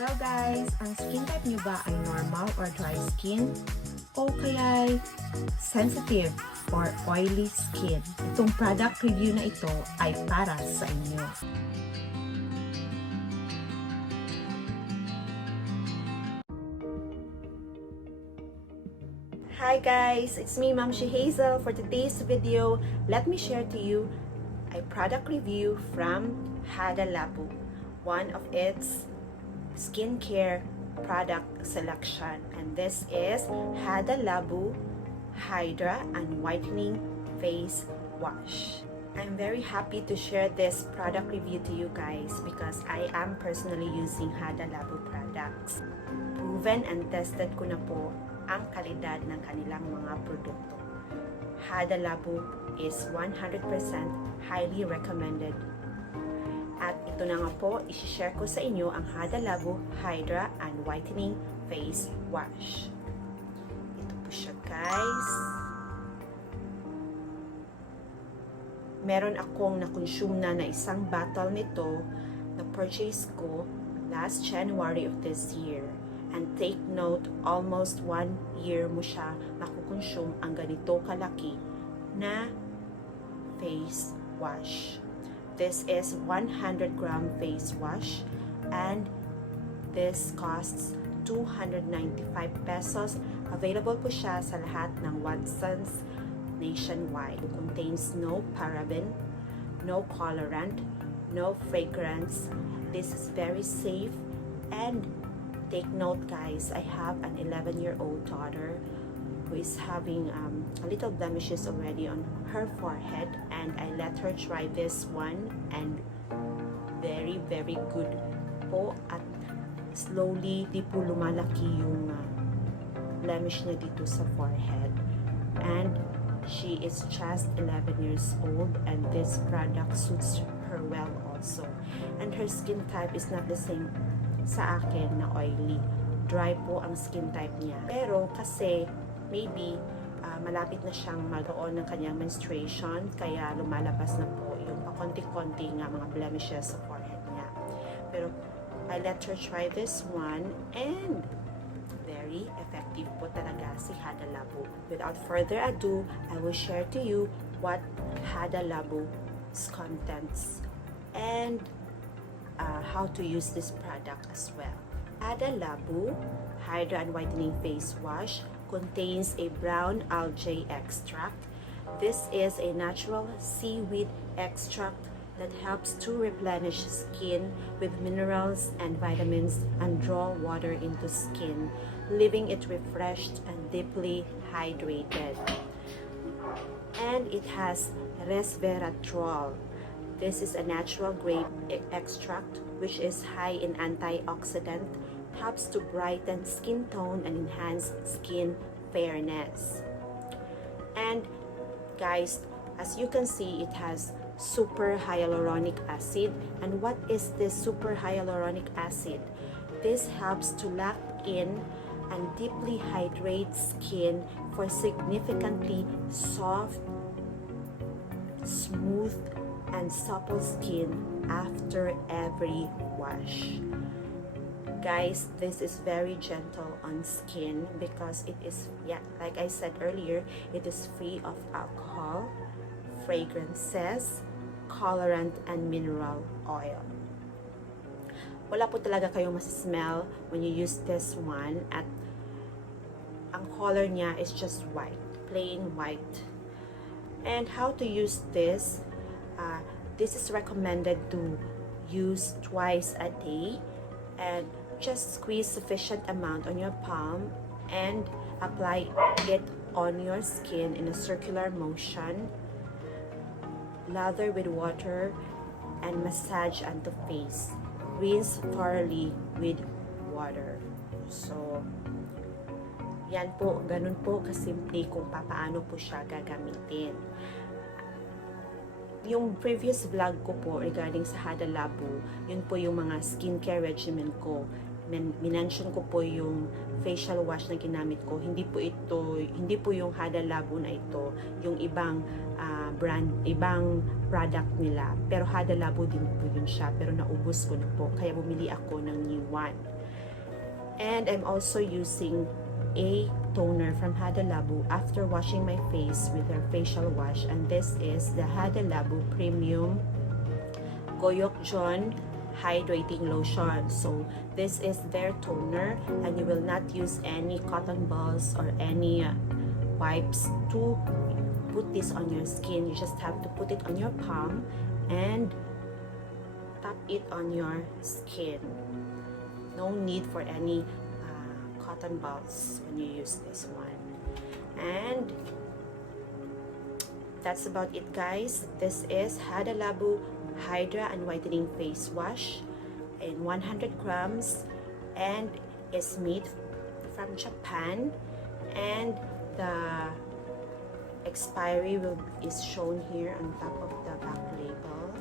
Hello guys! Ang skin type niyo ba ay normal or dry skin? O kaya sensitive or oily skin? Itong product review na ito ay para sa inyo. Hi guys! It's me, Momshie Hazel. For today's video, let me share to you a product review from Hada Labo, one of its skincare product selection, and this is Hada Labo Hydra and Whitening Face Wash. I'm very happy to share this product review to you guys because I am personally using Hada Labo products. Proven and tested ko na po ang kalidad ng kanilang mga produkto. Hada Labo is 100% highly recommended. At ito na nga po, isi-share ko sa inyo ang Hada Labo Hydra and Whitening Face Wash. Ito po siya guys. Meron akong na-consume na isang bottle nito na purchase ko last January of this year. And take note, almost 1 year mo siya makukonsume ang ganito kalaki na face wash. This is 100 gram face wash and this costs 295 pesos. Available po siya sa lahat ng Watsons nationwide. It contains no paraben, no colorant, no fragrance. This is very safe. And take note guys, I have an 11-year-old daughter who is having a little blemishes already on her forehead, and I let her try this one and very good po, at slowly di po lumalaki yung blemish niya dito sa forehead. And she is just 11 years old and this product suits her well also. And her skin type is not the same sa akin na oily. Dry po ang skin type niya. Pero kasi maybe malapit na siyang magkaroon ng kanyang menstruation, kaya lumalabas na po yung pakonti-konti nga mga blemishes sa forehead niya. Pero I let her try this one and very effective po talaga si Hada Labo. Without further ado, I will share to you what Hada Labo's contents and how to use this product as well. Hada Labo Hydra and Whitening Face Wash contains a brown algae extract. This is a natural seaweed extract that helps to replenish skin with minerals and vitamins and draw water into skin, leaving it refreshed and deeply hydrated. And it has Resveratrol. This is a natural grape extract which is high in antioxidant, helps to brighten skin tone and enhance skin fairness. And guys, as you can see, it has super hyaluronic acid. And what is this super hyaluronic acid? This helps to lock in and deeply hydrate skin for significantly soft, smooth, and supple skin after every wash. Guys, this is very gentle on skin because it is, like I said earlier, it is free of alcohol, fragrances, colorant, and mineral oil. Wala po talaga kayong masismell when you use this one, at ang color niya is just white, plain white. And how to use this? This is recommended to use twice a day, and just squeeze sufficient amount on your palm and apply it on your skin in a circular motion. Lather with water and massage onto face. Rinse thoroughly with water. So, yan po, ganun po kasimple kung paano po siya gagamitin. Yung previous vlog ko po regarding sa Hada Labo, yun po yung mga skincare regimen ko. Minention ko po yung facial wash na ginamit ko. Hindi po yung Hada Labo na ito, yung ibang brand, ibang product nila. Pero Hada Labo din po yun siya, pero naubos ko na po. Kaya bumili ako ng new one. And I'm also using a toner from Hada Labo after washing my face with their facial wash, and this is the Hada Labo Premium Goyok John Hydrating Lotion. So this is their toner, and you will not use any cotton balls or any wipes to put this on your skin. You just have to put it on your palm and tap it on your skin. No need for any cotton balls when you use this one. And that's about it, guys. This is Hada Labo Hydra and Whitening Face Wash in 100 grams, and is made from Japan, and the expiry is shown here on top of the back label,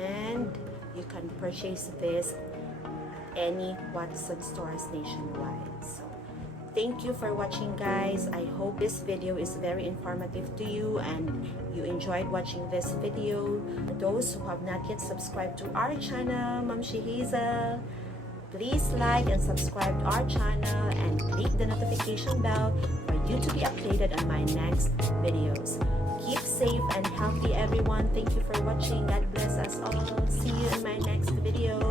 and you can purchase this any Watson stores nationwide. So thank you for watching, guys. I hope this video is very informative to you and you enjoyed watching this video. For those who have not yet subscribed to our channel, Momshie Hazel, please like and subscribe to our channel and click the notification bell for you to be updated on my next videos. Keep safe and healthy, everyone. Thank you for watching. God bless us all. See you in my next video.